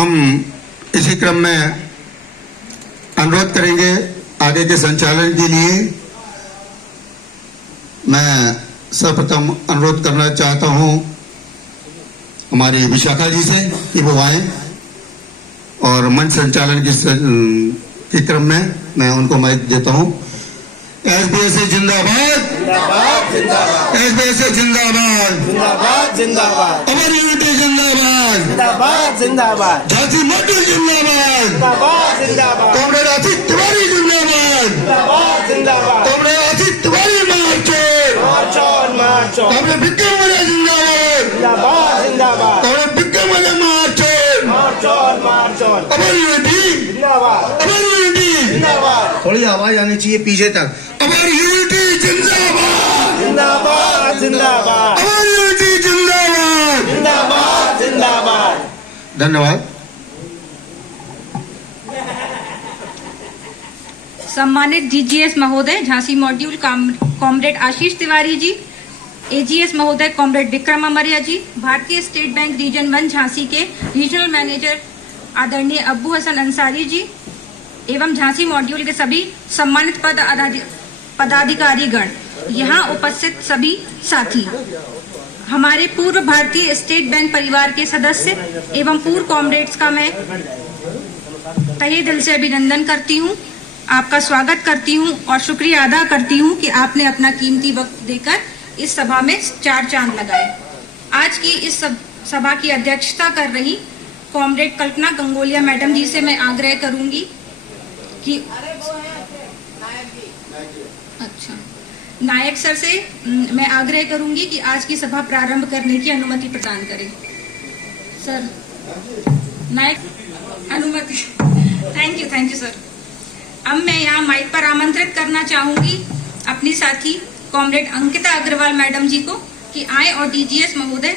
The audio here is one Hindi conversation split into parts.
हम इसी क्रम में अनुरोध करेंगे आगे के संचालन के लिए। मैं सर्वप्रथम अनुरोध करना चाहता हूं हमारी विशाखा जी से कि वो आए और मंच संचालन के क्रम में मैं उनको माइक देता हूं। एसबीएसए जिंदाबाद, एसबीएसए जिंदाबाद, अमर यूनिटी जिंदाबाद, झांसी मॉड्यूल जिंदाबाद, कॉमरेड आसिफ तिवारी जिंदाबाद, कॉमरेड आसिफ तिवारी मार्च, कॉमरेड विक्रम वाले जिंदाबाद, कॉमरेड विक्रम वाले मार्च, अमर यूनिटी जिंदाबाद। थोड़ी आवाज आनी चाहिए पीछे तक। अमर यूनिटी जिंदाबाद, अमर यूनिटी जिंदाबाद। धन्यवाद। सम्मानित डीजीएस महोदय झांसी मॉड्यूल कॉमरेड आशीष तिवारी जी, एजीएस महोदय कॉमरेड विक्रम अमरिया जी, भारतीय स्टेट बैंक रीजन 1 झांसी के रीजनल मैनेजर आदरणीय अब्बू हसन अंसारी जी एवं झांसी मॉड्यूल के सभी सम्मानित पदाधिकारीगण, यहाँ उपस्थित सभी साथी, हमारे पूर्व भारतीय स्टेट बैंक परिवार के सदस्य एवं पूर्व कॉमरेड्स का मैं तहे दिल से अभिनंदन करती हूँ, आपका स्वागत करती हूँ और शुक्रिया अदा करती हूँ कि आपने अपना कीमती वक्त देकर इस सभा में 4 चांद लगाए। आज की इस सभा की अध्यक्षता कर रही कॉमरेड कल्पना गंगोलिया मैडम जी से मैं आग्रह करूंगी कि अच्छा नायक सर से मैं आग्रह करूंगी कि आज की सभा प्रारंभ करने की अनुमति प्रदान करें। सर नायक अनुमति। Thank you sir. अब मैं यहाँ माइक पर आमंत्रित करना चाहूंगी अपनी साथी कॉमरेड अंकिता अग्रवाल मैडम जी को कि आए और डीजीएस महोदय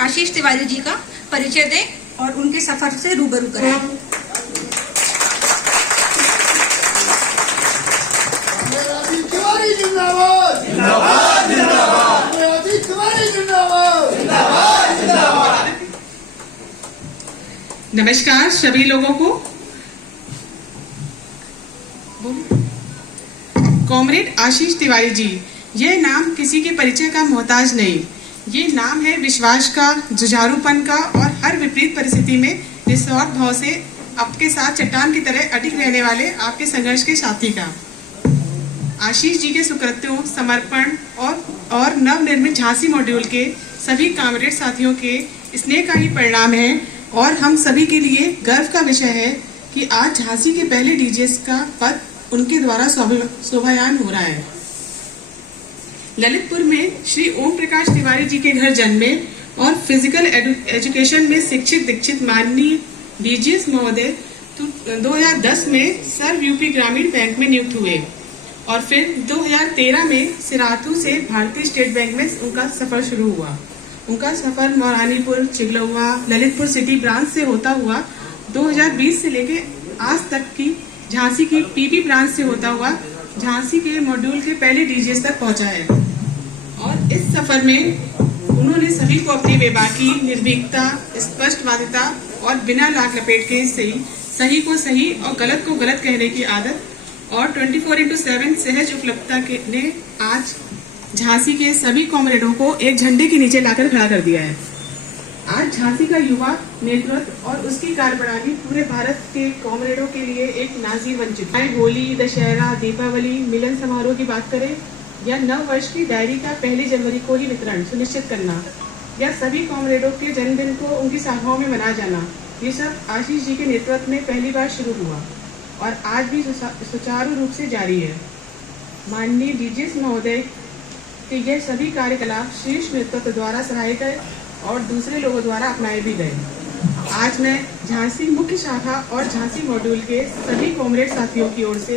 आशीष तिवारी जी का परिचय दें और उनके सफर से रूबरू करें। नमस्कार सभी लोगों को। कॉमरेड आशीष तिवारी जी, यह नाम किसी के परिचय का मोहताज नहीं, ये नाम है विश्वास का, जुझारूपन का और हर विपरीत परिस्थिति में निस्वार्थ भाव से आपके साथ चट्टान की तरह अडिग रहने वाले आपके संघर्ष के साथी का। आशीष जी के सुकृत्यों, समर्पण और नवनिर्मित झांसी मॉड्यूल के सभी कॉमरेड साथियों के स्नेह का ही परिणाम है और हम सभी के लिए गर्व का विषय है कि आज झांसी के पहले डीजीएस का पद उनके द्वारा शोभायान हो रहा है। ललितपुर में श्री ओम प्रकाश तिवारी जी के घर जन्मे और फिजिकल एजुकेशन में शिक्षित दीक्षित माननीय डीजीएस महोदय 2010 में सर्व यूपी ग्रामीण बैंक में नियुक्त हुए और फिर 2013 में सिराथू से भारतीय स्टेट बैंक में उनका सफर शुरू हुआ। उनका सफर मौरानीपुर, चिगलौवा, ललितपुर सिटी ब्रांच से होता हुआ 2020 से लेके आज तक की झांसी की पीपी ब्रांच से होता हुआ झांसी के मॉड्यूल के पहले डीजीएस तक पहुंचा है। और इस सफर में उन्होंने सभी को अपनी बेबाकी, निर्भीकता, स्पष्टवादिता और बिना लाग लपेट के सही को सही और गलत को गलत कहने की आदत और 24/7 सहज उपलब्धता ने आज झांसी के सभी कॉमरेडों को एक झंडे के नीचे लाकर खड़ा कर दिया है। आज झांसी का युवा नेतृत्व और उसकी कार्यप्रणाली पूरे भारत के कॉमरेडों के लिए एक नाज़ीर बन चुकी है। होली, दशहरा, दीपावली, मिलन समारोह की बात करें या नव वर्ष की डायरी का 1 जनवरी को ही वितरण सुनिश्चित करना या सभी कॉमरेडों के जन्मदिन को उनकी शाखाओं में मनाया जाना, ये सब आशीष जी के नेतृत्व में पहली बार शुरू हुआ और आज भी सुचारू रूप से जारी है। माननीय डीजीएस महोदय के ये सभी कार्यकलाप शीर्ष नेतृत्व द्वारा सराहे गए और दूसरे लोगों द्वारा अपनाए भी गए। आज मैं झांसी मुख्य शाखा और झांसी मॉड्यूल के सभी कॉमरेड साथियों की ओर से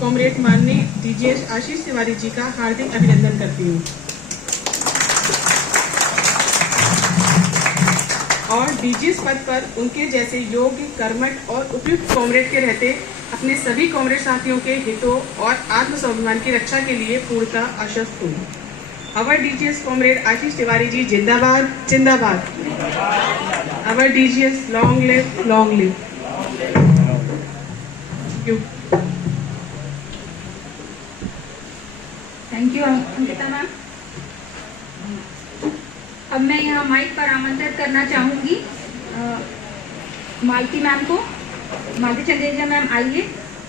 कॉमरेड माननीय डीजीएस आशीष तिवारी जी का हार्दिक अभिनंदन करती हूँ और डीजीएस पद पर उनके जैसे योग्य, कर्मठ और उपयुक्त कॉमरेड के रहते अपने सभी कॉमरेड साथियों के हितों और आत्मस्वाभिमान की रक्षा के लिए पूर्णतः आश्वस्त हूँ। अवर डीजीएस कॉमरेड आशीष तिवारी जी जिंदाबाद जिंदाबाद। our DGS, long live, long live. Thank you. Thank you Ankita ma'am. अब मैं यहाँ माइक पर आमंत्रित करना चाहूँगी मालती मैम को। मालती चंदेरिया मैम आइए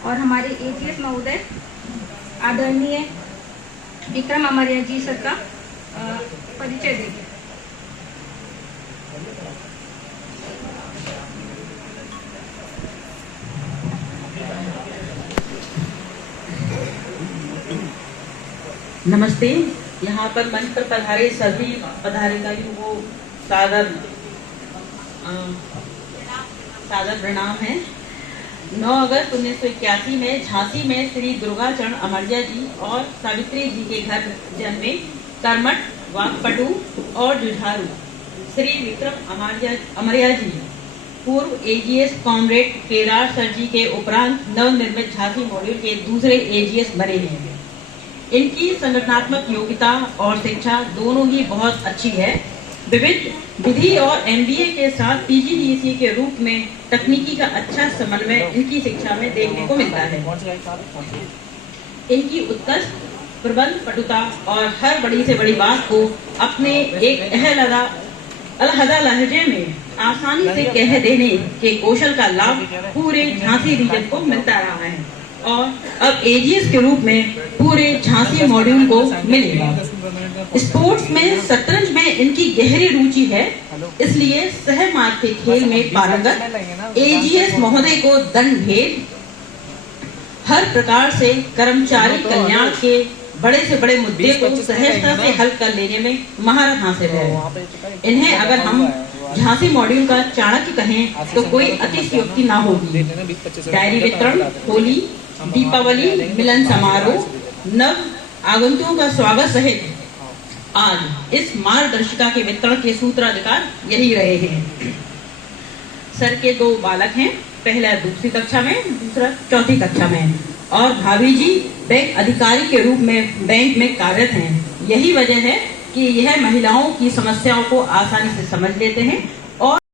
और हमारे एजीएस महोदय आदरणीय विक्रम अमरिया जी सर का परिचय देंगे। नमस्ते। यहाँ पर मंच पर पधारे सभी पदाधिकारियों को सादर प्रणाम है। 9 अगस्त 1981 में झांसी में श्री दुर्गाचरण अमरिया जी और सावित्री जी के घर जन्मे कर्मठ, वाक्पटु और जुझारू श्री विक्रम अमरिया जी पूर्व एजीएस कॉमरेड केदार सर जी के उपरांत नवनिर्मित झांसी मॉड्यूल के दूसरे एजीएस बने हैं। इनकी संगठनात्मक योग्यता और शिक्षा दोनों ही बहुत अच्छी है। विविध विधि और एमबीए के साथ पीजीडीसी के रूप में तकनीकी का अच्छा समन्वय इनकी शिक्षा में देखने को मिलता है। इनकी उत्कृष्ट प्रबंध पटुता और हर बड़ी से बड़ी बात को अपने एक अलहदा लहजे में आसानी से कह देने के कौशल का लाभ पूरे झांसी रीजन को मिलता रहा है और अब एजीएस के रूप में पूरे झांसी मॉड्यूल को मिलेगा। स्पोर्ट्स में शतरंज में इनकी गहरी रुचि है, इसलिए सहमार्ग के खेल में पारंगत एजीएस महोदय को दंड भेद हर प्रकार से कर्मचारी कल्याण के बड़े से बड़े मुद्दे को सहजता से हल कर लेने में महारत हासिल है। इन्हें अगर हम झांसी मॉड्यूल का चाणक्य कहें तो कोई अतिशयोक्ति ना होगी। डायरी वितरण, होली, दीपावली, मिलन समारोह, नव आगंतुकों का स्वागत सहित आज इस मार्गदर्शिका के वितरण के सूत्राधिकार यही रहे हैं। सर के 2 बालक हैं, पहला 2री कक्षा में, दूसरा 4ठी कक्षा में और भाभी जी बैंक अधिकारी के रूप में बैंक में कार्यरत हैं। यही वजह है कि यह महिलाओं की समस्याओं को आसानी से समझ लेते हैं